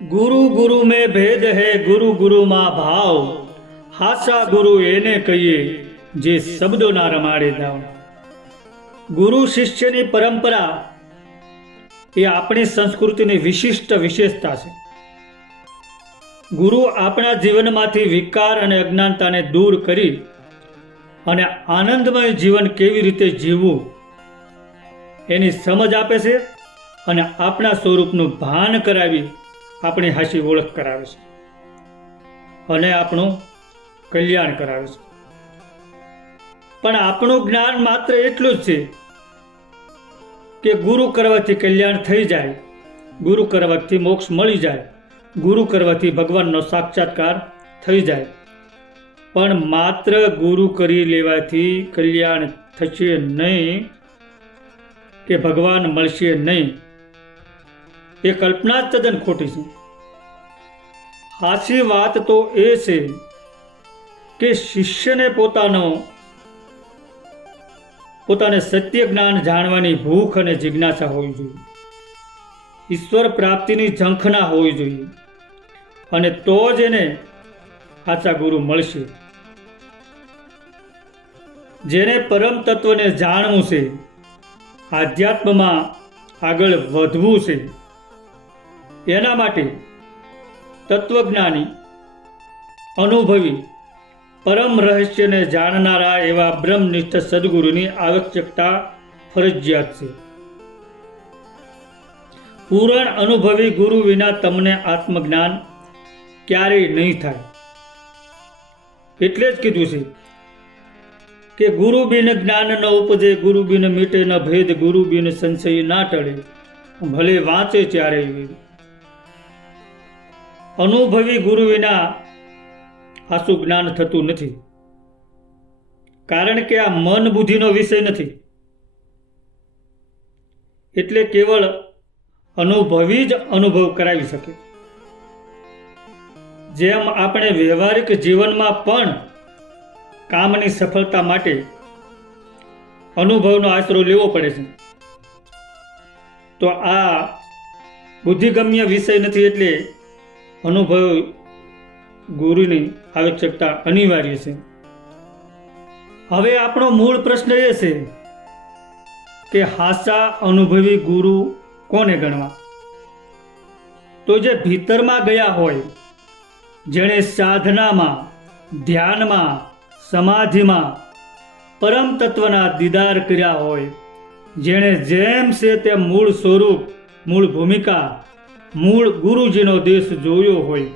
ગુરુ ગુરુ મેં ભેદ હે, ગુરુ ગુરુમાં ભાવ. હાસા ગુરુ એને કહીએ, જે શબ્દોના રમાડે દાવ. ગુરુ શિષ્યની પરંપરા એ આપણી સંસ્કૃતિની વિશિષ્ટ વિશેષતા છે. ગુરુ આપણા જીવનમાંથી વિકાર અને અજ્ઞાનતાને દૂર કરી અને આનંદમય જીવન કેવી રીતે જીવવું, એની સમજ આપે છે અને આપણા સ્વરૂપનું ભાન કરાવી આપણી હાસી ઓળખ કરાવે છે. અને આપણું કલ્યાણ કરાવે છે. પણ આપણું જ્ઞાન માત્ર એટલું જ છે કે ગુરુ કરવાથી કલ્યાણ થઈ જાય, ગુરુ કરવાથી મોક્ષ મળી જાય, ગુરુ કરવાથી ભગવાનનો સાક્ષાત્કાર થઈ જાય. પણ માત્ર ગુરુ કરી લેવાથી કલ્યાણ થશે નહીં કે ભગવાન મળશે નહીં. એ કલ્પના જ તદ્દન ખોટી છે. સાચી વાત તો એ છે કે શિષ્યને પોતાનો પોતાને સત્ય જ્ઞાન જાણવાની ભૂખ અને જિજ્ઞાસા હોવી જોઈએ. ઈશ્વર પ્રાપ્તિની ઝંખના હોવી જોઈએ. અને તો જ એને સાચા ગુરુ મળશે. જેને પરમ તત્વને જાણવું છે, આધ્યાત્મમાં આગળ વધવું છે. એના માટે તત્વજ્ઞાની, અનુભવી, પરમ રહસ્યને જાણનારા એવા બ્રહ્મનિષ્ઠ સદગુરુની આવશ્યકતા ફરજિયાત છે. પૂરણ અનુભવી ગુરુ વિના તમને આત્મજ્ઞાન ક્યારેય નહીં થાય. એટલે જ કીધું છે કે ગુરુ બિન જ્ઞાન ન ઉપજે, ગુરુ બિન મીટે ન ભેદ, ગુરુ બિન સંશય ના ટળે. ભલે વાંચે ત્યારે અનુભવી ગુરુ વિના આસુ જ્ઞાન થતું નથી. કારણ કે આ મન બુદ્ધિનો વિષય નથી. એટલે કેવળ અનુભવી જ અનુભવ કરાવી શકે. જેમ આપણે વ્યવહારિક જીવનમાં પણ કામની સફળતા માટે અનુભવનો આશરો લેવો પડે છે. તો આ બુદ્ધિગમ્ય વિષય નથી એટલે અનુભવ ગુરુની આવશ્યકતા અનિવાર્ય છે. હવે આપણો મૂળ પ્રશ્ન એ છે કે હાસા અનુભવી ગુરુ કોને ગણવા? તો જે ભીતરમાં ગયા હોય, જેણે સાધનામાં, ધ્યાનમાં, સમાધિમાં, પરમ તત્વના દીદાર કર્યા હોય, જેણે જેમ છે તે મૂળ સ્વરૂપ, મૂળ ભૂમિકા મૂળ ગુરુજીનો દેશ જોયો હોય.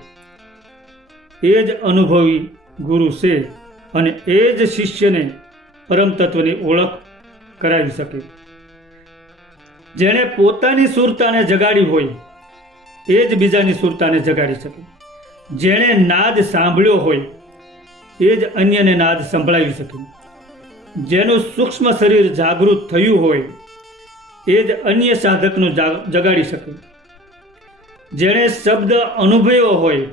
એ જ અનુભવી ગુરુ છે અને એ જ શિષ્યને પરમ તત્વની ઓળખ કરાવી શકે. જેણે પોતાની સુરતાને જગાડી હોય, એ જ બીજાની સુરતાને જગાડી શકે. જેણે નાદ સાંભળ્યો હોય, એ જ અન્યને નાદ સંભળાવી શકે. જેનું સૂક્ષ્મ શરીર જાગૃત થયું હોય, એ જ અન્ય સાધકનું જગાડી શકે. જેણે શબ્દ અનુભવ્યો હોય,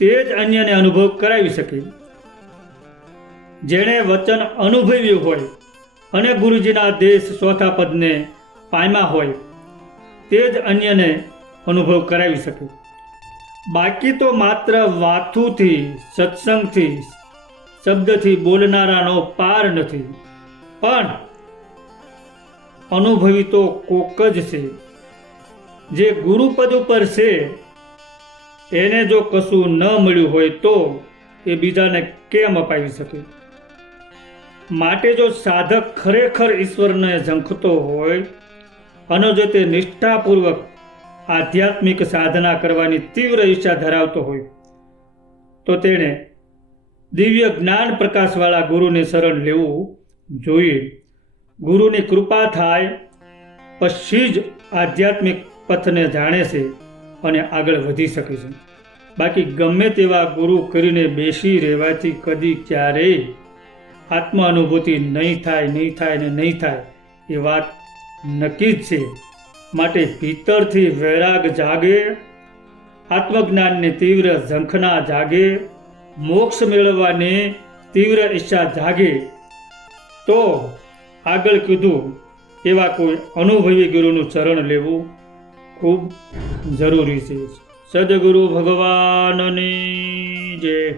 તે જ અન્યને અનુભવ કરાવી શકે. જેણે વચન અનુભવ્યું હોય અને ગુરુજીના દેશ ચોથા પદને પામ્યા હોય, તે જ અન્યને અનુભવ કરાવી શકે. બાકી તો માત્ર વાથુથી સત્સંગથી, શબ્દથી બોલનારાનો પાર નથી, પણ અનુભવી તો કોક જ છે. જે ગુરુપદ ઉપર છે, એને જો કશું ન મળ્યું હોય તો એ બીજાને કેમ અપાવી શકે? માટે જો સાધક ખરેખર ઈશ્વરને ઝંખતો હોય, અને જો તે નિષ્ઠાપૂર્વક આધ્યાત્મિક સાધના કરવાની તીવ્ર ઈચ્છા ધરાવતો હોય, તો તેણે દિવ્ય જ્ઞાન પ્રકાશવાળા ગુરુને શરણ લેવું જોઈએ. ગુરુની કૃપા થાય, પછી જ આધ્યાત્મિક પથને જાણે છે અને આગળ વધી શકે છે. બાકી ગમે તેવા ગુરુ કરીને બેસી રહેવાથી કદી ક્યારેય આત્મ અનુભૂતિ નહીં થાય નહીં થાય ને નહીં થાય એ વાત નક્કી જ છે. માટે ભીતરથી વૈરાગ જાગે, આત્મજ્ઞાનની તીવ્ર ઝંખના જાગે, મોક્ષ મેળવવાની તીવ્ર ઈચ્છા જાગે, તો આગળ કીધું એવા કોઈ અનુભવી ગુરુનું ચરણ લેવું ખૂબ જરૂરી છે. સદગુરુ ભગવાનની જય.